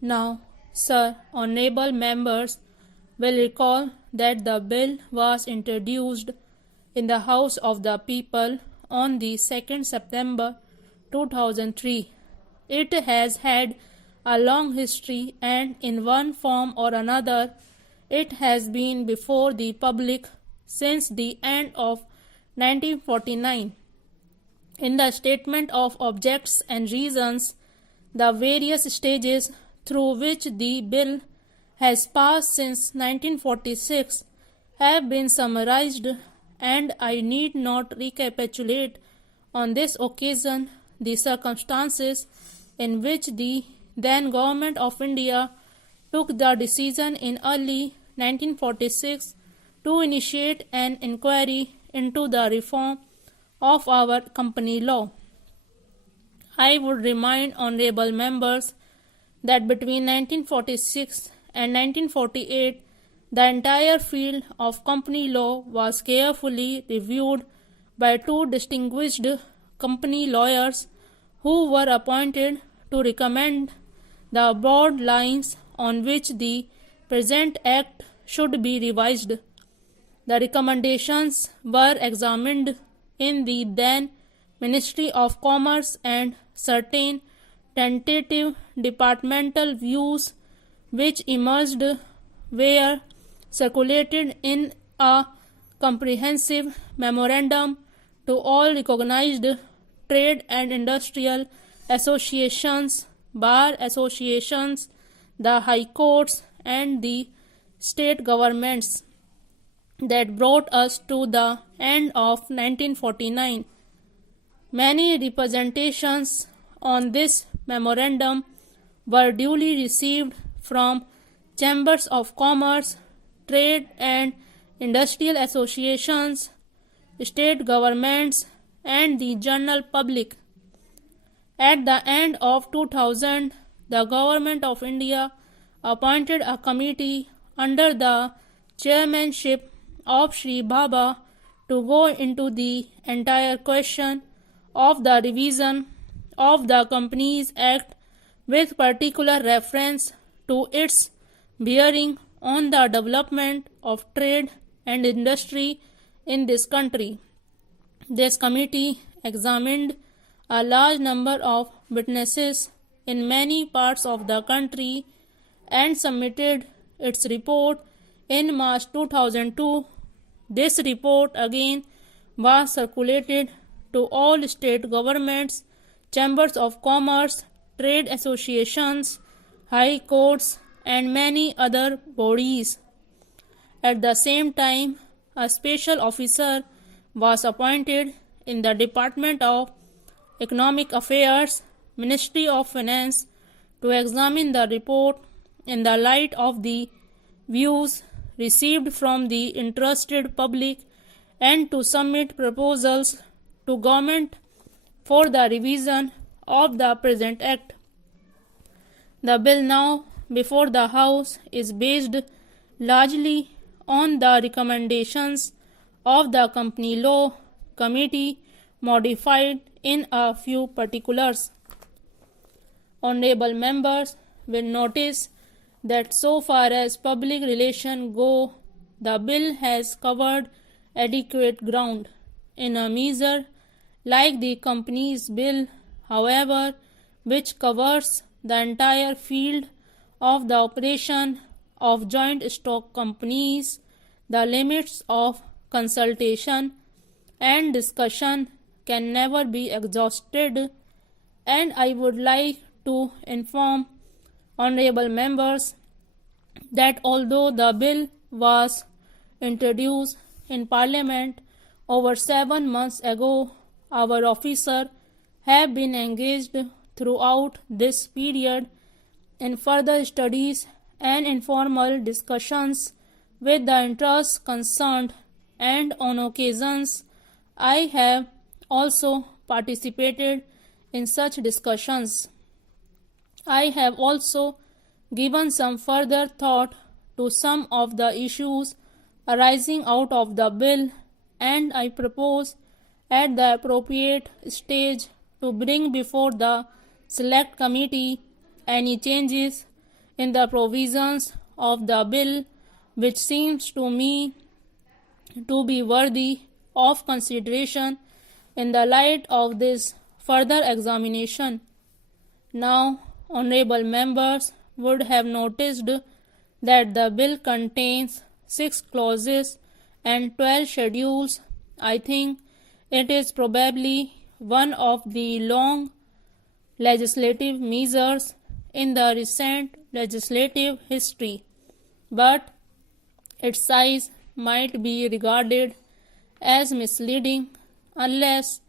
Now, sir, honorable members will recall that the bill was introduced in the House of the People on the 2nd September 2003. It has had a long history and in one form or another it has been before the public since the end of 1949. In the statement of objects and reasons, the various stages through which the bill has passed since 1946 have been summarized, and I need not recapitulate on this occasion the circumstances in which the then Government of India took the decision in early 1946 to initiate an inquiry into the reform of our company law. I would remind honorable members that between 1946 and 1948, the entire field of company law was carefully reviewed by two distinguished company lawyers who were appointed to recommend the broad lines on which the present Act should be revised. The recommendations were examined in the then Ministry of Commerce, and certain tentative departmental views which emerged were circulated in a comprehensive memorandum to all recognized trade and industrial associations, bar associations, the high courts, and the state governments. That brought us to the end of 1949. Many representations on this memorandum were duly received from chambers of commerce, trade and industrial associations, state governments, and the general public. At the end of 2000, the Government of India appointed a committee under the chairmanship of Sri Bhabha to go into the entire question of the revision of the Companies Act with particular reference to its bearing on the development of trade and industry in this country. This committee examined a large number of witnesses in many parts of the country and submitted its report in March 2002. This report again was circulated to all state governments, chambers of commerce, trade associations, high courts, and many other bodies. At the same time, a special officer was appointed in the Department of Economic Affairs, Ministry of Finance, to examine the report in the light of the views received from the interested public and to submit proposals to government for the revision of the present Act. The bill now before the House is based largely on the recommendations of the Company Law Committee, modified in a few particulars. Honorable members will notice that so far as public relations go, the bill has covered adequate ground. In a measure like the Companies Bill, however, which covers the entire field of the operation of joint stock companies, the limits of consultation and discussion can never be exhausted, and I would like to inform honorable members that although the bill was introduced in Parliament over 7 months ago, our officers have been engaged throughout this period in further studies and informal discussions with the interests concerned, and on occasions I have also participated in such discussions. I have also given some further thought to some of the issues arising out of the bill, and I propose at the appropriate stage to bring before the Select Committee any changes in the provisions of the bill which seems to me to be worthy of consideration in the light of this further examination. Now, honorable members would have noticed that the bill contains 6 clauses and 12 schedules. I think it is probably one of the long legislative measures in the recent legislative history, but its size might be regarded as misleading unless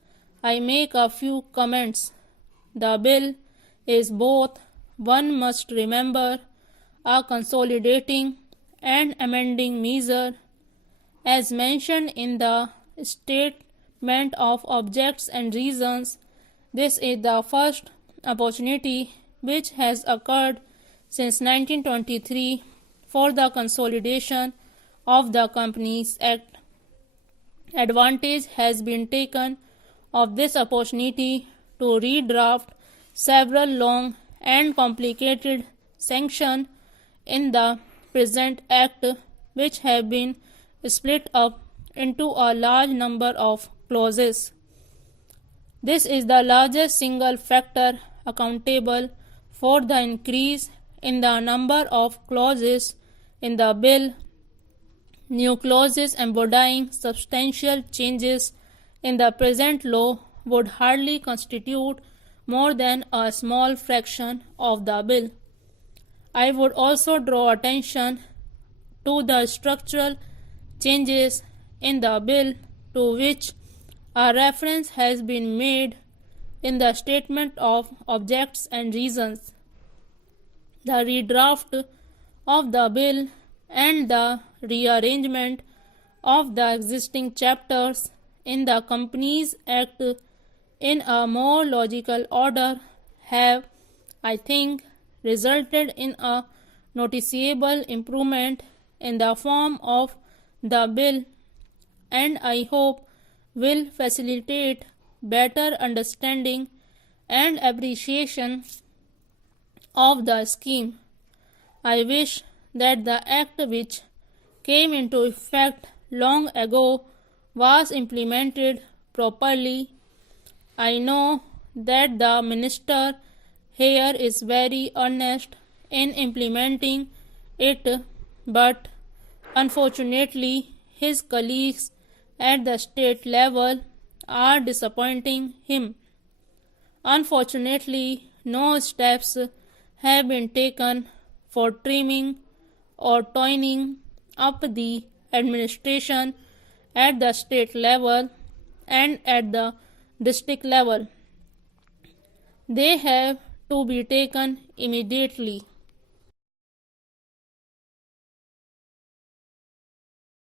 I make a few comments. The bill is both, one must remember, a consolidating and amending measure. As mentioned in the statement of objects and reasons, this is the first opportunity which has occurred since 1923 for the consolidation of the Companies Act. Advantage has been taken of this opportunity to redraft several long and complicated sanctions in the present Act, which have been split up into a large number of clauses. This is the largest single factor accountable for the increase in the number of clauses in the bill. New clauses embodying substantial changes in the present law would hardly constitute more than a small fraction of the bill. I would also draw attention to the structural changes in the bill to which a reference has been made in the statement of objects and reasons. The redraft of the bill and the rearrangement of the existing chapters in the Companies Act in a more logical order have, I think, resulted in a noticeable improvement in the form of the bill, and I hope will facilitate better understanding and appreciation of the scheme. I wish that the act which came into effect long ago was implemented properly. I know that the minister here is very earnest in implementing it, but unfortunately his colleagues at the state level are disappointing him. Unfortunately, no steps have been taken for trimming or toning up the administration at the state level and at the district level. They have to be taken immediately.